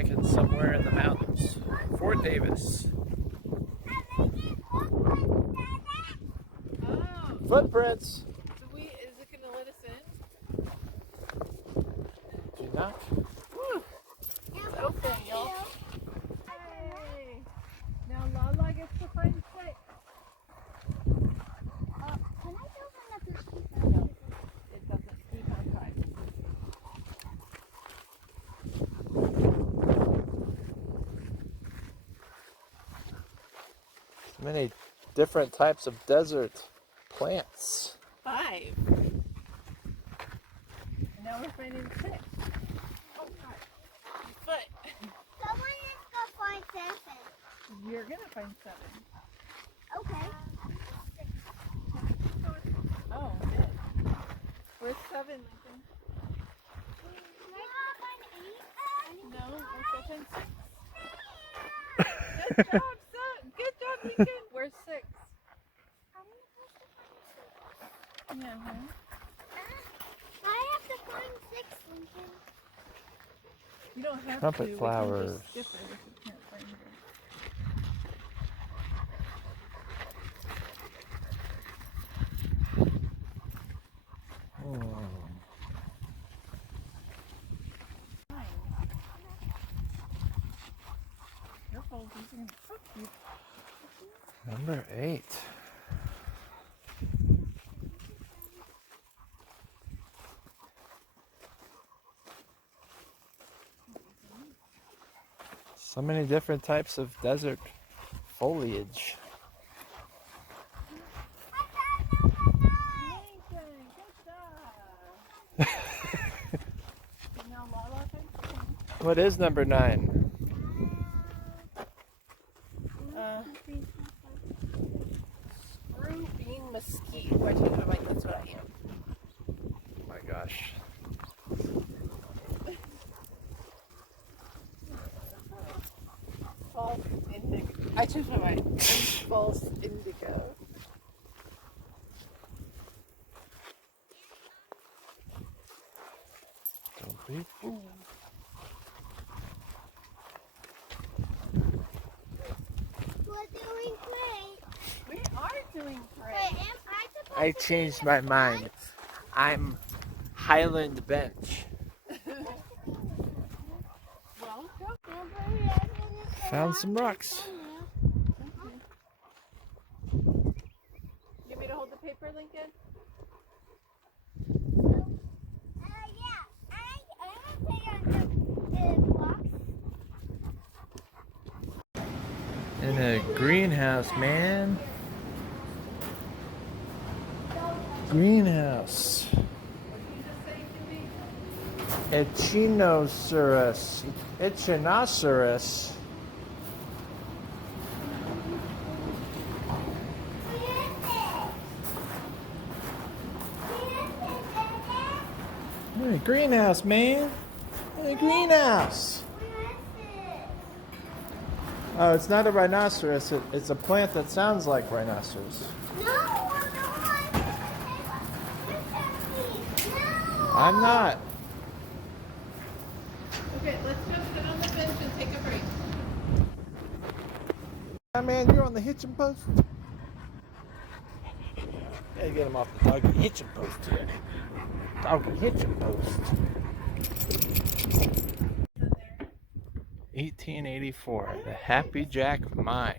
Somewhere in the mountains. Fort Davis. Oh. Footprints. Is it going to let us in? Do you knock? Woo. It's open, y'all. Hey. Now Lala gets to find six. Can I go find up this sheep? No, it doesn't. Keep outside. Many different types of desert plants. 5. And now we're finding 6. Oh, God. Your foot. Someone is gonna find 7. You're going to find 7. Okay. Oh, good. Where's 7, Lincoln? Can I find 8? No, we're still find 6. Good job, son. Good job, Lincoln. Where's 6? Yeah, huh? I have to find 6, Lincoln. You don't have Trumpet to. flowers. We can just skip it if you can't find it. Careful, these are going to cook you. Number 8. So many different types of desert foliage. Lincoln, good job. Now Lala thinks What is number 9? screw bean mesquite. Why should I like that's what I am. Oh my gosh. False indigo. I changed my mind. False indigo. Don't be. We're doing great. We are doing Wait, great. am I supposed I to changed be my the mind. I'm Highland Bench. Welcome. Found some rocks. You want me to hold the paper, Lincoln? Yeah. I'm gonna put on the blocks. In a greenhouse, man. Greenhouse. Echinosaurus. Echinosaurus. Hey, greenhouse, man. Hey, greenhouse. Oh, it's not a rhinoceros. It's a plant that sounds like rhinoceros. No. I'm not. Okay, let's go sit on the bench and take a break. Yeah, man, you're on the hitching post. Gotta get him off the doggy hitching post here. Doggy hitching post. 1884, the Happy Jack Mine.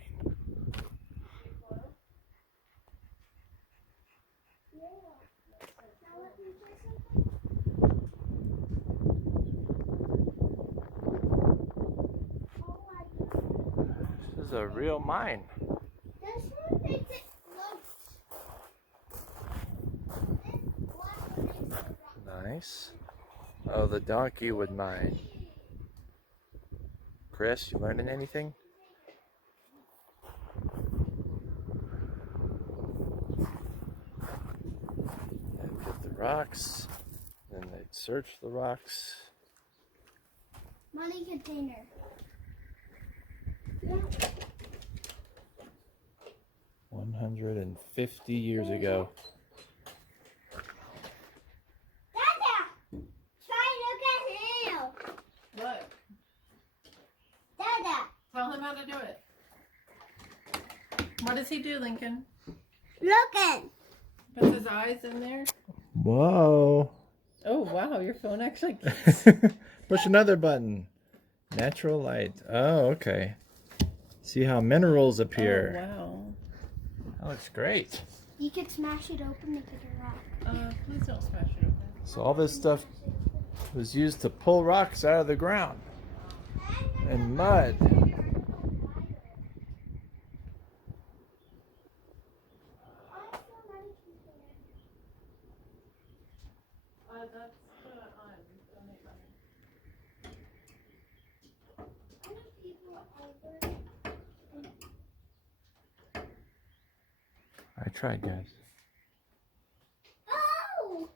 This is a real mine. This one makes it look. Nice. Oh, the donkey would mine. Chris, you learning anything? They'd get the rocks, then they'd search the rocks. Money container. 150 years ago. Dada! Try look at him. What? Tell him how to do it. What does he do, Lincoln? Looking. Puts his eyes in there. Whoa. Oh, wow. Your phone actually... Push another button. Natural light. Oh, okay. See how minerals appear. Oh, wow. That looks great. You could smash it open, make it a rock. Please don't smash it open. So all this stuff was used to pull rocks out of the ground and mud. That's I tried, guys. Oh!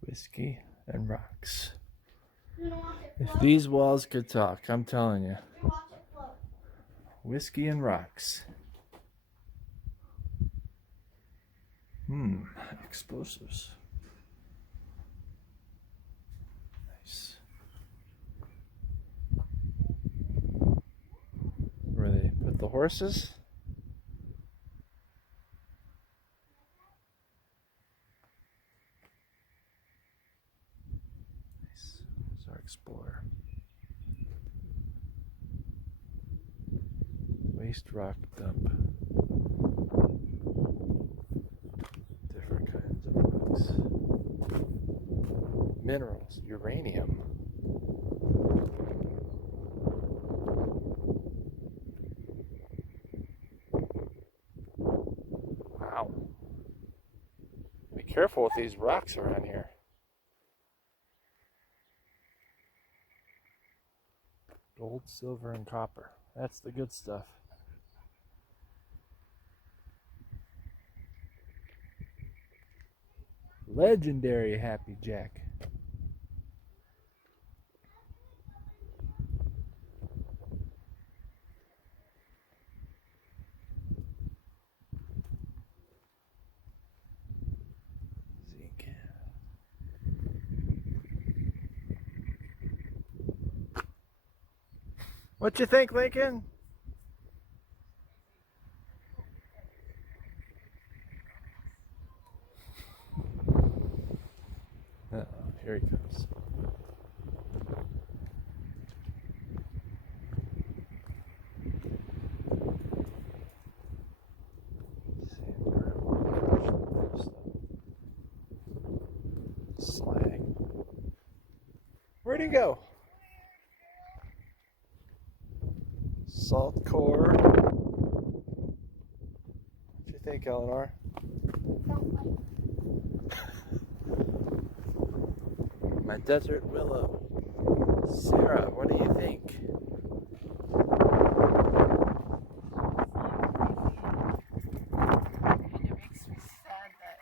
Whiskey and rocks. You wanna watch it If float? these walls could talk, I'm telling you. You watch it float. Whiskey and rocks. Explosives. Nice. Where they put the horses? Nice. There's our explorer. Waste rock dump. Different kinds of rocks. Minerals, uranium. Wow. Be careful with these rocks around here. Gold, silver, and copper. That's the good stuff. Legendary Happy Jack. Zinc. What you think, Lincoln? Uh-oh, here he comes. Slag. Where'd he go? Salt core. What do you think, Eleanor? Don't like My desert willow. Sarah, what do you think? And it makes me sad that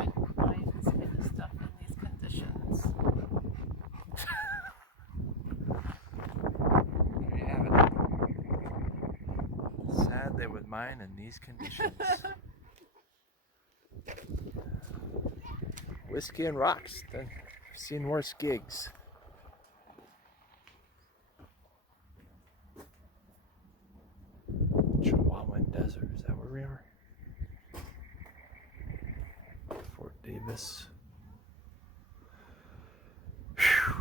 people would find this kind of stuff in these conditions. There you have it. Sad they would mine in these conditions. Whiskey and rocks. I've seen worse gigs. Chihuahuan Desert. Is that where we are? Fort Davis. Whew.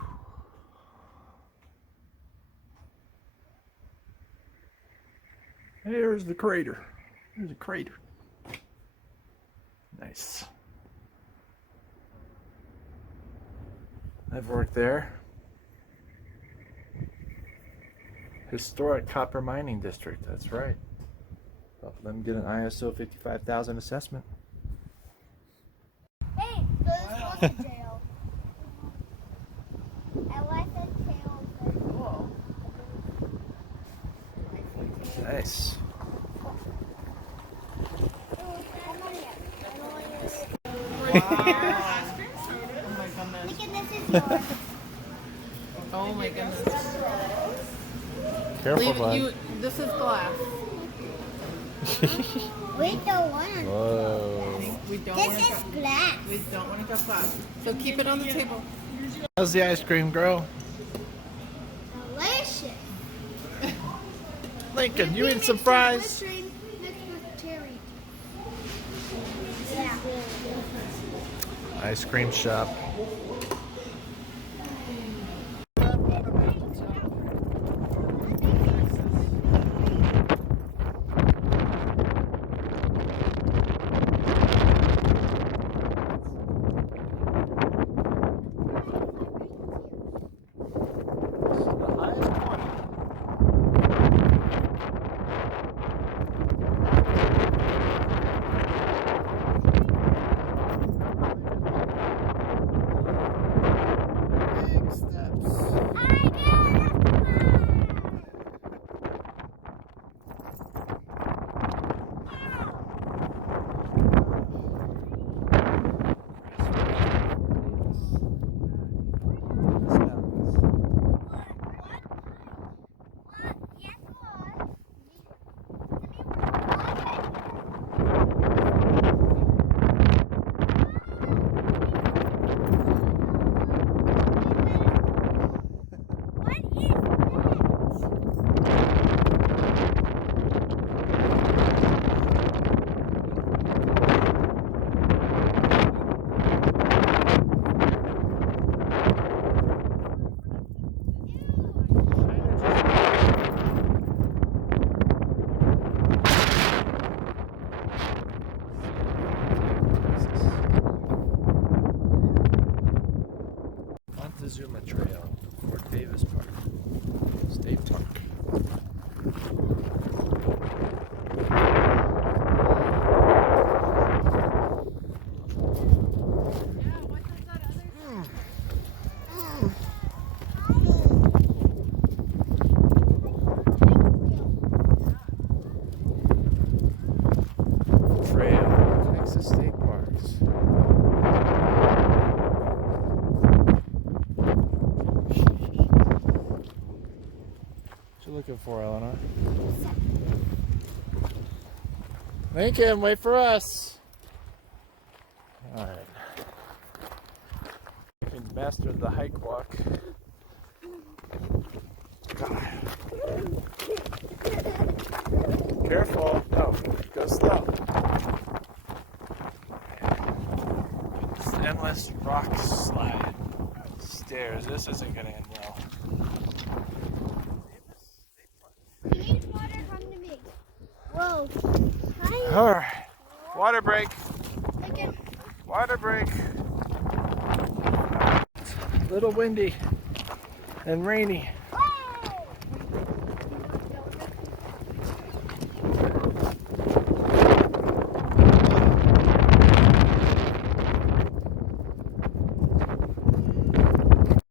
Here's the crater. There's a crater. Nice. I've worked there. Historic copper mining district, that's right. Help them get an ISO 55000 assessment. Hey, so this was a jail. And I said jail. Cool. Nice. Oh my goodness. Look at this is yours. Oh my goodness. Careful, bud. This is glass. We don't want it. Whoa. We don't This want is to glass. We don't want to go glass. So keep it on the table. How's the ice cream, girl? Delicious. Lincoln, you eating some fries? Train mixed with cherry. Yeah. Ice cream shop. Montezuma Trail, Fort Davis Park, State Park. Trail, Texas State Parks. What you looking for, Eleanor? Lincoln, wait for us. All right. Lincoln mastered the hike walk. God. Careful. No, go slow. It's endless rock slide stairs. This isn't going to end well. You need water, come to me. Whoa. Hi. All right. Water break. Lincoln. Water break. A little windy and rainy.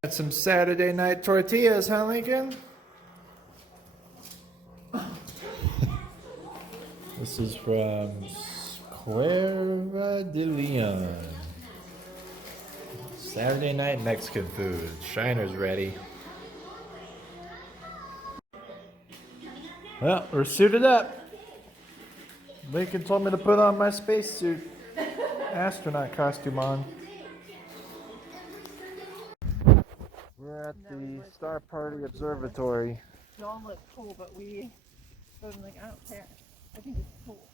Got some Saturday night tortillas, huh, Lincoln? This is from Cuerva de Leon. Saturday night Mexican food. Shiner's ready. Well, we're suited up. Lincoln told me to put on my spacesuit. Astronaut costume on. We're at the Star Party Observatory. John looks cool, but I'm like, I don't care. I think it's cool.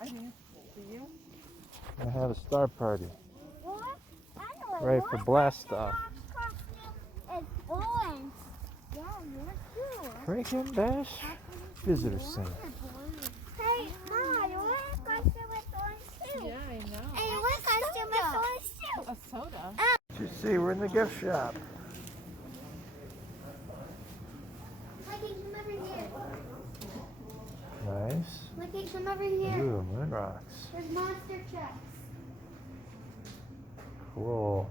I think it's cool. Do you? I have a star party. What? I know Right for blast off. It's orange. Yeah, you're cool. Franklin Bash Visitor Center. Hey, Mom, your costume is orange too. Yeah, I know. And your costume is orange too. A soda. As you see, we're in the gift shop. Mikey, come over here. Nice. Mikey, come over here. Ooh, moon rocks. There's monster trucks. Cool.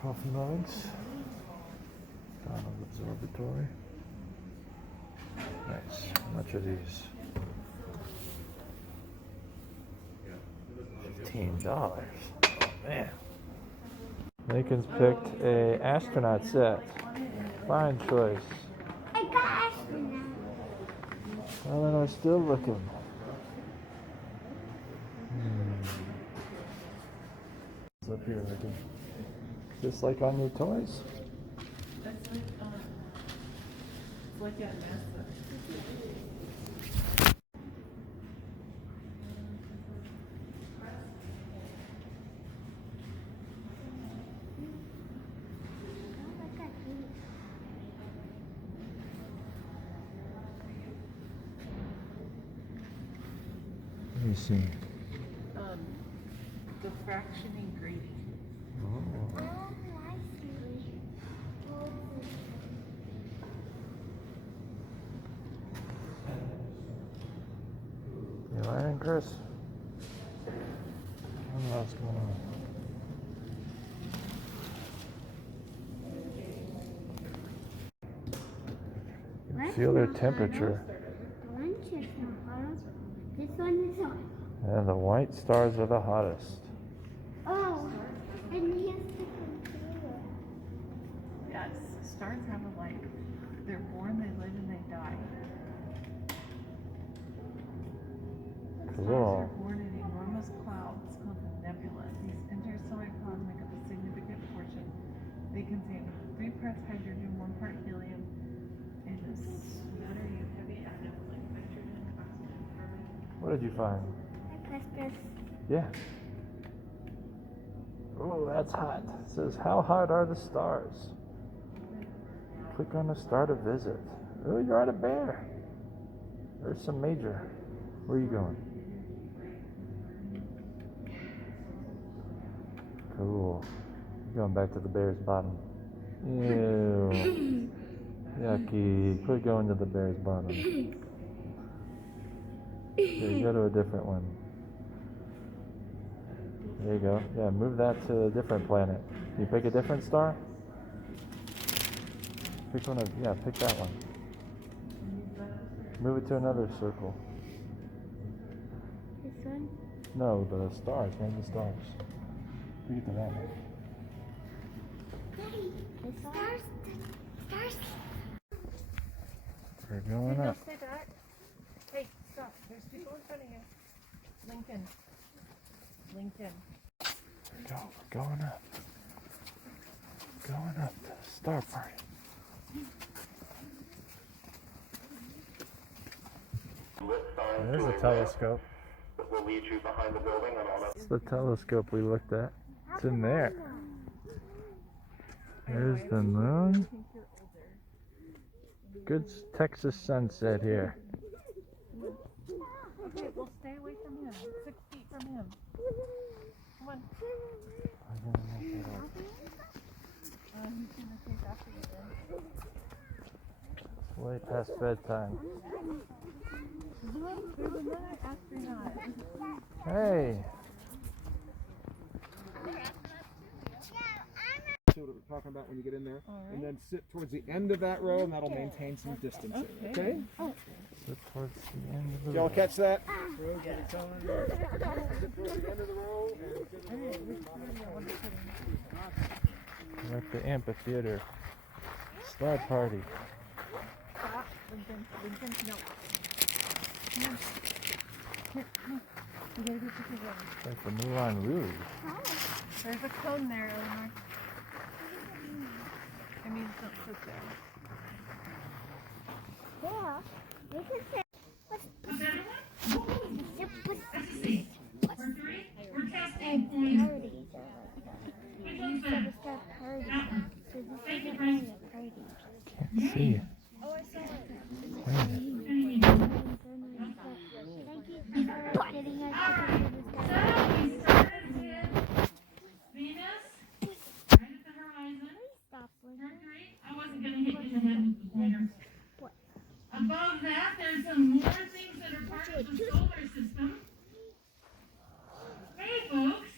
Coffee mugs. McDonald Observatory. Nice. How much are these? $15. Oh man. Lincoln's picked a astronaut set. Fine choice. I got astronaut. Eleanor's still looking. It's up here, Ricky. Just like on your toys. That's like, it's like at NASA. Let me see. The fractioning grading. Oh. You learning, Chris? I don't know what's going on. You can feel their temperature. This one is on. And the white stars are the hottest. Oh, and here's the computer. Yes, stars have a life. They're born, they live, and they die. Stars are Cool. born in enormous clouds called the nebula. These interstellar clouds make up a significant portion. They contain 3 parts hydrogen, 1 part helium, and a smattering of heavy atoms like nitrogen, oxygen, carbon. What did you find? I pressed this. Yeah. Oh, that's hot. It says, how hot are the stars? Click on the star to visit. Oh, you're at a bear. There's some major. Where are you going? Cool. You're going back to the bear's bottom. Ew. Yucky. Quit going to the bear's bottom. Okay, go to a different one. There you go. Yeah, move that to a different planet. You pick a different star? Pick one of, yeah, pick that one. Move it to another circle. This one? No, the stars, name the stars. Pick it to that one. Daddy, the stars. Stars. We're going up. Stay back. Hey, stop. There's people in front of you. Lincoln. Lincoln. There we go. We're going up. Going up to the star party. There's a telescope. Will lead you behind the building and all that. It's the telescope we looked at. It's in there. There's the moon. Good Texas sunset here. Okay, well stay away from him. 6 feet from him. Come on. He's gonna take after you then. It's way past bedtime. Look, there's another astronaut. Hey. See what we're talking about when you get in there, and then sit towards the end of that row, and that'll maintain some distance. Okay? Sit towards the end of the Y'all row. catch that? Sit towards the end of the row, and We're at the amphitheater. Star party. Stop. Lincoln. Lincoln, no. Come on. Here, come on. You gotta get to the road. Like the Moulin Rouge. There's a cone there, Eleanor. I mean, don't sit there. Yeah. We can say. We're testing points. Which one's better? Can't see it. Oh, I saw it. Where is it? Thank you for getting us Venus, right at the horizon. Stop. Mercury, I wasn't going to hit you in the head with the pointer. Above that, there's some more things that are part of the solar system. Hey, folks.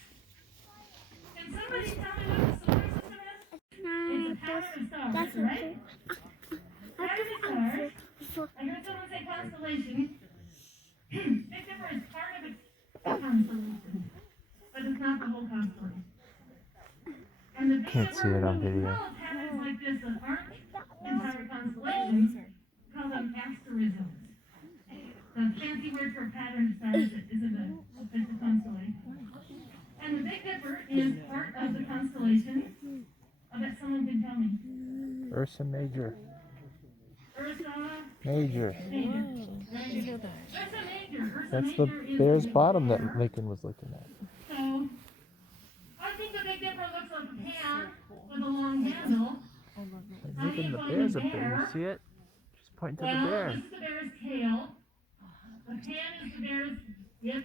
Can somebody tell me what the solar system is? It's a pattern of stars, right? Pattern of stars. I heard someone say constellation. Big Dipper is part of a constellation, but it's not the whole constellation. And the Big Can't see it on video. patterns like this that aren't entire constellations, call them asterisms. The fancy word for a pattern of stars that isn't a official constellation. And the Big Dipper is part Ursa Major. Ursa Major. Major. Major. Ursa Major. That's the bear's bottom that Lincoln was looking at. So, I think the Big Dipper looks like a pan with a long handle. Lincoln, the bear's up there. You see it? She's pointing to the Well, bear. this is the bear's tail. The pan is the bear's hip.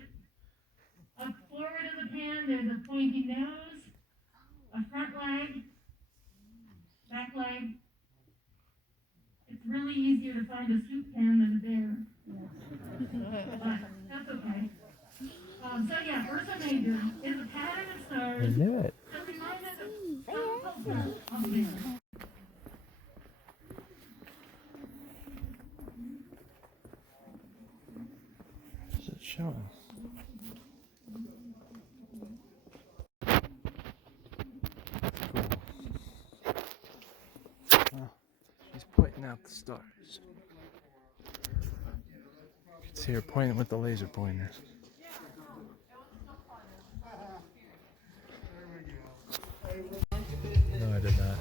Up forward of the pan, there's a pointy nose, a front leg, back leg. It's really easier to find a soup pan than a bear. But that's okay. So yeah, Ursa Major is a pattern of I stars knew it. that remind us of the culture of bears. What's it showing? Cool. She's pointing out the stars. You can see her pointing with the laser pointer. No, I did not.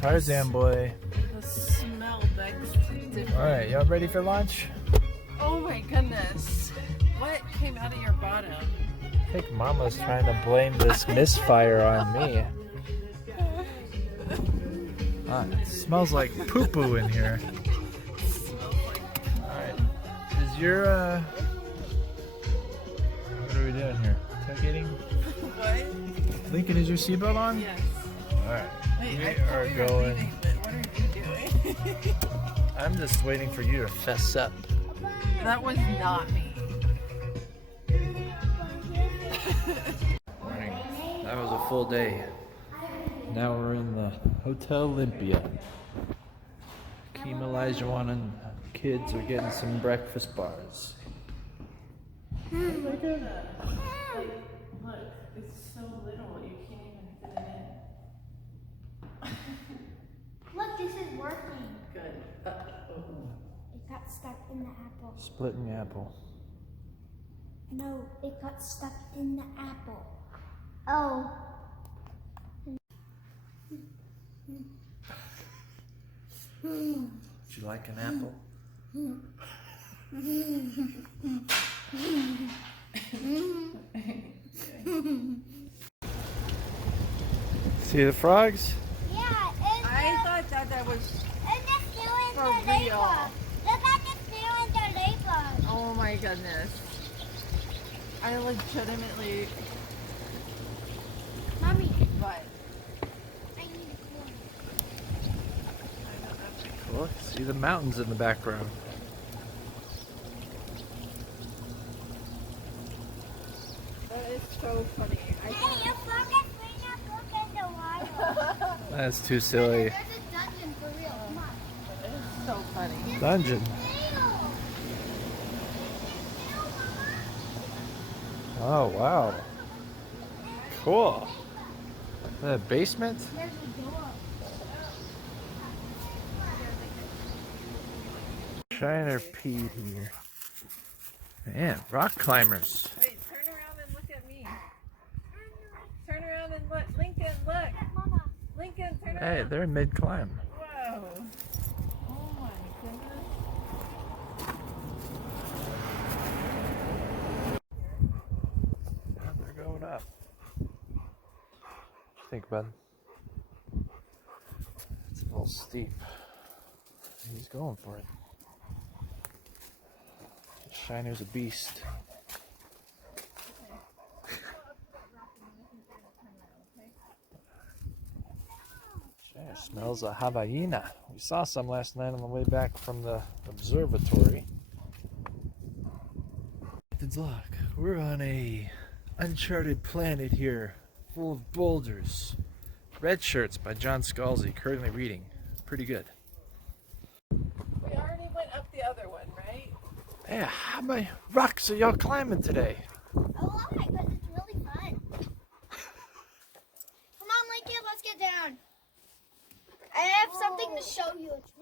Tarzan boy. The smell begs to differ. Alright, y'all ready for lunch? Oh my goodness. What came out of your bottom? I think Mama's trying to blame this misfire on me. It smells like poo-poo in here. Alright. Is your, what are we doing here? Tailgating? What? Lincoln, is your seatbelt on? Yes. Alright. Wait, We I thought are we were going. leaving, but what are you doing? I'm just waiting for you to fess up. That was not me. Morning. That was a full day. Now we're in the Hotel Olympia. Keem, Elijah, and kids are getting some breakfast bars. Look, it's so little, you can't even fit it in. Look, this is working. Good. It got stuck in the apple. Splitting the apple. No, it got stuck in the apple. Oh. Would you like an apple? See the frogs? Yeah, I thought that was it's just doing for the real. labor. Look at this doing the labor. Oh my goodness. I legitimately. Mommy, What? I need a corn. Look, see the mountains in the background. That is so funny. Hey, you forgot to bring that book in the water. That's too silly. There's a dungeon for real. Come on. It is so funny. Dungeon. Oh, wow. Cool. The basement? There's a door. Shiner Pete here. Man, rock climbers. Wait, turn around and look at me. Turn around and look. Lincoln, look. Mama. Lincoln, turn Hey, around. they're mid-climb. Whoa. Oh my goodness. They're going up. What you think, bud? It's a little steep. He's going for it. Shiner's a beast. Shiner smells a Havaina. We saw some last night on the way back from the observatory. Captain's Lock. We're on a uncharted planet here, full of boulders. Red Shirts by John Scalzi, currently reading. Pretty good. We already went up the other one, right? Yeah, how many rocks are y'all climbing today? A lot, because it's really fun. Come on, Lincoln, let's get down. I have something to show you. It's